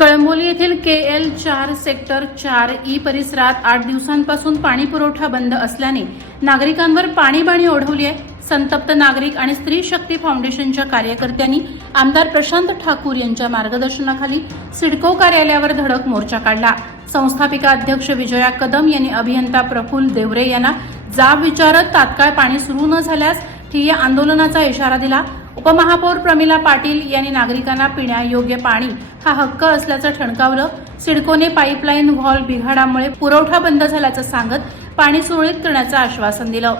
कळंबोली येथील KL 4 sector 4 E परिसरात 8 दिवसांपासून पाणी पुरवठा बंद असल्याने नागरिकांवर पाणीबाणी ओढवली आहे. संतप्त नागरिक आणि स्त्री शक्ती फाउंडेशनच्या कार्यकर्त्यांनी आमदार प्रशांत ठाकूर यांच्या मार्गदर्शनाखाली सिडको कार्यालयावर धडक मोर्चा काढला. संस्थापिका अध्यक्ष विजया कदम यांनी अभियंता प्रफुल्ल देवरे यांना जाब विचारत तात्काळ पाणी सुरू न झाल्यास ठिय्या आंदोलनाचा इशारा दिला. उपमहापौर प्रमिला पाटील यांनी नागरिकांना पिण्यायोग्य पाणी हा हक्क असल्याचं ठणकावलं. सिडकोने पाईपलाईन व्हॉल्व बिघाडामुळे पुरवठा बंद झाल्याचं सांगत पाणी सुरळीत करण्याचं आश्वासन दिलं.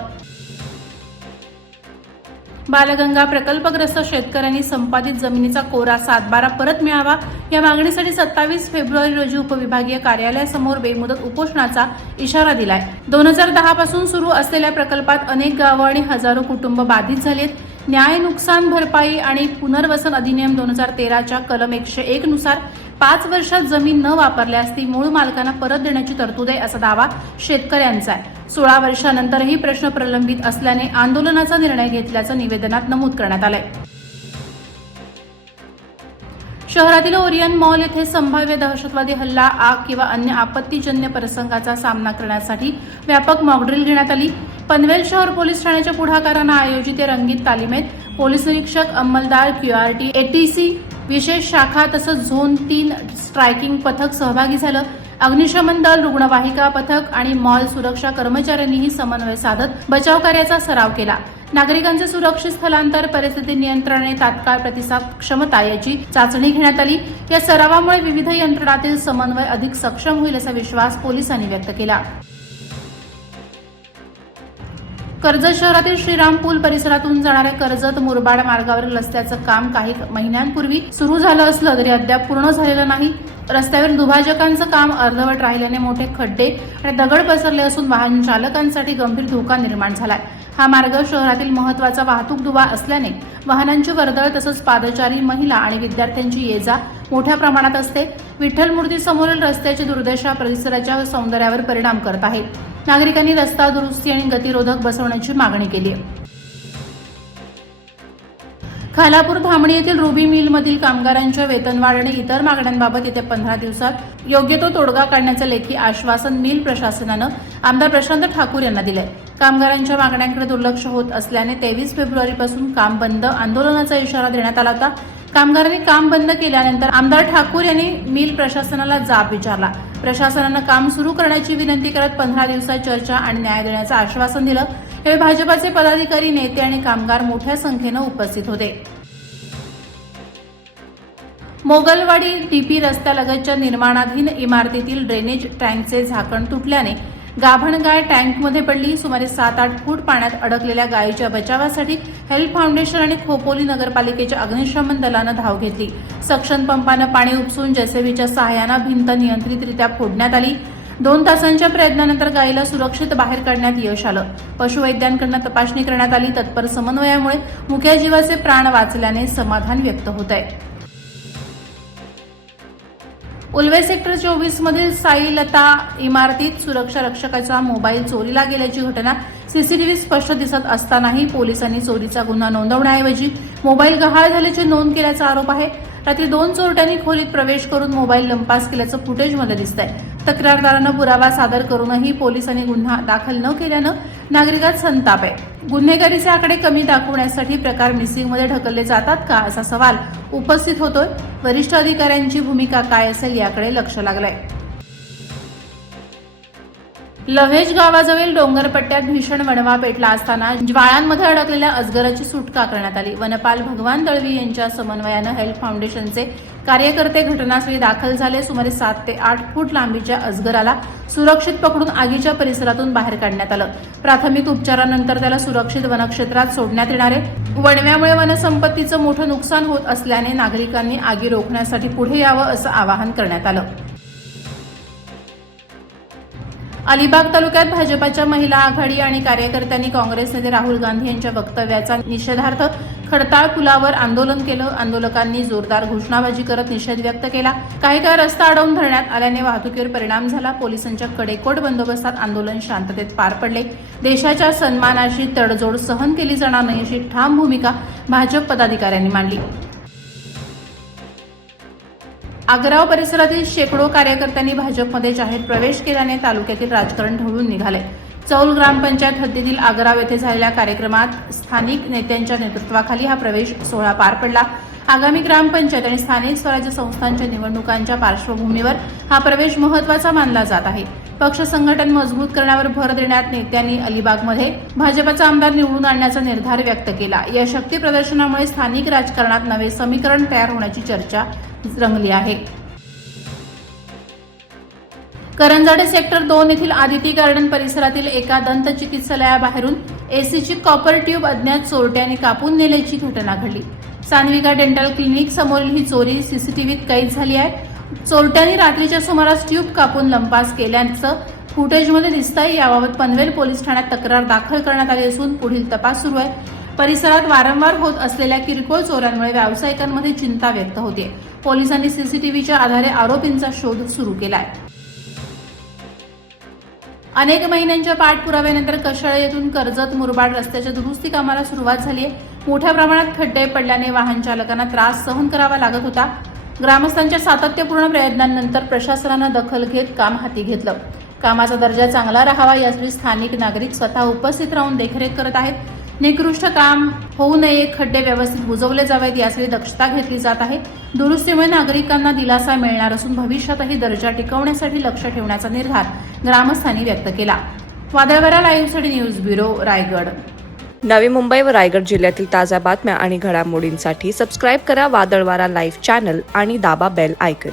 बालगंगा प्रकल्पग्रस्त शेतकऱ्यांनी संपादित जमिनीचा कोरा 7/12 परत मिळावा या मागणीसाठी 27 फेब्रुवारी रोजी उपविभागीय कार्यालयासमोर बेमुदत उपोषणाचा इशारा दिलाय. 2010 पासून सुरू असलेल्या प्रकल्पात अनेक गावं आणि हजारो कुटुंब बाधित झालेत. न्याय नुकसान भरपाई आणि पुनर्वसन अधिनियम 2013च्या कलम 101 नुसार 5 वर्षात जमीन न वापरल्यास ती मूळ मालकांना परत देण्याची तरतूद आहे असा दावा शेतकऱ्यांचा आहे. 16 वर्षानंतरही प्रश्न प्रलंबित असल्याने आंदोलनाचा निर्णय घेतल्याचं निवेदनात नमूद करण्यात आलंय. शहरातील ओरियन मॉल येथे संभाव्य दहशतवादी हल्ला, आग किंवा अन्य आपत्तीजन्य प्रसंगाचा सामना करण्यासाठी व्यापक मॉकड्रिल घेण्यात आली. पनवेल शहर पोलीस ठाण्याच्या पुढाकारानं आयोजित या रंगीत तालिमेत पोलीस निरीक्षक, अंमलदार, QRT, ATC विशेष शाखा तसंच झोन 3 स्ट्रायकिंग पथक सहभागी झालं. अग्निशमन दल, रुग्णवाहिका पथक आणि मॉल सुरक्षा कर्मचाऱ्यांनीही समन्वय साधत बचाव कार्याचा सराव केला. नागरिकांचे सुरक्षित स्थलांतर, परिस्थिती नियंत्रण आणि तात्काळ प्रतिसाद क्षमता याची चाचणी घेण्यात आली. या सरावामुळे विविध यंत्रणातील समन्वय अधिक सक्षम होईल असा विश्वास पोलिसांनी व्यक्त केला. कर्जत शहरातील श्रीराम पूल परिसरातून जाणाऱ्या कर्जत मुरबाड मार्गावरील रस्त्याचं काम काही महिन्यांपूर्वी सुरू झालं असलं तरी अद्याप पूर्ण झालेलं नाही. रस्त्यावर दुभाजकांचं काम अर्धवट राहिल्याने मोठे खड्डे आणि दगड पसरले असून वाहन चालकांसाठी गंभीर धोका निर्माण झालाय. हा मार्ग शहरातील महत्वाचा वाहतूक दुवा असल्याने वाहनांची वर्दळ तसंच पादचारी, महिला आणि विद्यार्थ्यांची ये-जा मोठ्या प्रमाणात असते. विठ्ठल मूर्ती समोरील रस्त्याची दुर्दशा परिसराच्या सौंदर्यावर परिणाम करत आहे. नागरिकांनी रस्ता दुरुस्ती आणि गतिरोधक बसवण्याची मागणी केली आहे. खालापूर धामणी येथील रुबी मिलमधील कामगारांच्या वेतनवाढ आणि इतर मागण्यांबाबत येत्या 15 दिवसात योग्य तो तोडगा काढण्याचं लेखी आश्वासन मिल प्रशासनानं आमदार प्रशांत ठाकूर यांना दिलंय. कामगारांच्या मागण्यांकडे दुर्लक्ष होत असल्याने 23 फेब्रुवारीपासून काम बंद आंदोलनाचा इशारा देण्यात आला होता. कामगारांनी काम बंद केल्यानंतर आमदार ठाकूर यांनी मिल प्रशासनाला जाब विचारला. प्रशासनानं काम सुरू करण्याची विनंती करत 15 दिवसात चर्चा आणि न्याय देण्याचं आश्वासन दिलं. यावेळी भाजपाचे पदाधिकारी, नेते आणि कामगार मोठ्या संख्येनं उपस्थित होते. मोगलवाडी DP रस्त्यालगतच्या निर्माणाधीन इमारतीतील ड्रेनेज टँकचे झाकण तुटल्याने गाभण गाय टँकमध्ये पडली. सुमारे 7-8 फूट पाण्यात अडकलेल्या गायीच्या बचावासाठी हेल्प फाउंडेशन आणि खोपोली नगरपालिकेच्या अग्निशमन दलानं धाव घेतली. सक्शन पंपानं पाणी उपसून JCBच्या सहाय्यानं भिंत नियंत्रितरित्या फोडण्यात आली. 2 तासांच्या प्रयत्नानंतर गायीला सुरक्षित बाहेर काढण्यात यश आलं. पशुवैद्यांकडून तपासणी करण्यात आली. तत्पर समन्वयामुळे मुक्या जीवाचे प्राण वाचल्याने समाधान व्यक्त होत आहे. उल्वे सेक्टर 24 मधील साईलता इमारतीत सुरक्षा रक्षकाचा मोबाईल चोरीला गेल्याची घटना CCTV स्पष्ट दिसत असतानाही पोलिसांनी चोरीचा गुन्हा नोंदवण्याऐवजी मोबाईल गहाळ झाल्याची नोंद केल्याचा आरोप आहे. रात्री 2 चोरट्यांनी खोलीत प्रवेश करून मोबाईल लंपास केल्याचं फुटेजमध्ये दिसतंय. तक्रारदारानं पुरावा सादर करूनही पोलिसांनी गुन्हा दाखल न केल्यानं नागरिकात संताप आहे. गुन्हेगारीचे आकडे कमी दाखवण्यासाठी प्रकार मिसिंगमध्ये ढकलले जातात का असा सवाल उपस्थित होतोय. वरिष्ठ अधिकाऱ्यांची भूमिका काय असेल याकडे लक्ष लागलंय. लव्हेज गावाजवळील डोंगरपट्ट्यात भीषण वणवा पेटला असताना ज्वाळांमध्ये अडकलेल्या अजगराची सुटका करण्यात आली. वनपाल भगवान दळवी यांच्या समन्वयानं हेल्प फाउंडेशनचे कार्यकर्ते घटनास्थळी दाखल झाले. सुमारे 7 ते 8 फूट लांबीच्या अजगराला सुरक्षित पकडून आगीच्या परिसरातून बाहेर काढण्यात आलं. प्राथमिक उपचारानंतर त्याला सुरक्षित वनक्षेत्रात सोडण्यात येणार आहे. वणव्यामुळे वनसंपत्तीचं मोठं नुकसान होत असल्याने नागरिकांनी आगी रोखण्यासाठी पुढे यावं असं आवाहन करण्यात आलं. अलिबाग तालुक्यात भाजपाच्या महिला आघाडी आणि कार्यकर्त्यांनी काँग्रेस नेते राहुल गांधी यांच्या वक्तव्याचा निषेधार्थ खडताळ पुलावर आंदोलन केलं. आंदोलकांनी जोरदार घोषणाबाजी करत निषेध व्यक्त केला. काही काळ रस्ता अडवून धरण्यात आल्याने वाहतुकीवर परिणाम झाला. पोलिसांच्या कडेकोट बंदोबस्तात आंदोलन शांततेत पार पडले. देशाच्या सन्मानाशी तडजोड सहन केली जाणार नाही अशी ठाम भूमिका भाजप पदाधिकाऱ्यांनी मांडली. आग्राव परिसरातील शेकडो कार्यकर्त्यांनी भाजपमध्ये जाहीर प्रवेश केल्याने तालुक्यातील राजकारण ढवळून निघाले. चौल ग्रामपंचायत हद्दीतील आग्राव येथे झालेल्या कार्यक्रमात स्थानिक नेत्यांच्या नेतृत्वाखाली हा प्रवेश सोहळा पार पडला. आगामी ग्रामपंचायत आणि स्थानिक स्वराज्य संस्थांच्या निवडणुकांच्या पार्श्वभूमीवर हा प्रवेश महत्त्वाचा मानला जात आहे. पक्ष संघटन मजबूत करण्यावर भर देण्यात नेत्यांनी अलिबागमध्ये भाजपचा आमदार निवडून आणण्याचा निर्धार व्यक्त केला. या शक्ती प्रदर्शनामुळे स्थानिक राजकारणात नवे समीकरण तयार होण्याची चर्चा रंगली आहे. करंजाडे सेक्टर 2 येथील आदिती गार्डन परिसरातील एका दंत चिकित्सालयाबाहेरून एसीची कॉपर ट्यूब अज्ञात चोरट्यांनी कापून नेल्याची घटना घडली. सान्विका डेंटल क्लिनिक समोरील ही चोरी सीसीटीव्हीत कैद झाली आहे. चोरट्यांनी रात्रीच्या सुमारास ट्यूब कापून लंपास केल्याचं फुटेजमध्ये दिसतंय. याबाबत पनवेल पोलीस ठाण्यात तक्रार दाखल करण्यात आली असून पुढील तपास सुरू आहे. परिसरात वारंवार होत असलेल्या किरकोळ चोऱ्यांमुळे व्यावसायिकांमध्ये चिंता व्यक्त होते. पोलिसांनी सीसीटीव्हीच्या आधारे आरोपींचा शोध सुरू केलाय. अनेक महिन्यांच्या पाठपुराव्यानंतर कशाळे येथून कर्जत मुरबाड रस्त्याच्या दुरुस्ती कामाला सुरुवात झाली आहे. मोठ्या प्रमाणात खड्डे पडल्याने वाहन चालकांना त्रास सहन करावा लागत होता. ग्रामस्थांच्या सातत्यपूर्ण प्रयत्नांनंतर प्रशासनानं दखल घेत काम हाती घेतलं. कामाचा दर्जा चांगला राहावा यासाठी स्थानिक नागरिक स्वतः उपस्थित राहून देखरेख करत आहेत. निकृष्ट काम होऊ नये, खड्डे व्यवस्थित बुजवले जावेत यासाठी दक्षता घेतली जात आहे. दुरुस्तीमुळे नागरिकांना दिलासा मिळणार असून भविष्यातही दर्जा टिकवण्यासाठी लक्ष ठेवण्याचा निर्धार ग्रामस्थांनी व्यक्त केला. वादळवारा लाईव्हसाठी न्यूज ब्युरो, रायगड. नवी मुंबई व रायगड जिल्ह्यातील ताज्या बातम्या आणि घडामोडींसाठी सबस्क्राईब करा वादळवारा लाईव्ह चॅनल आणि दाबा बेल आयकॉन.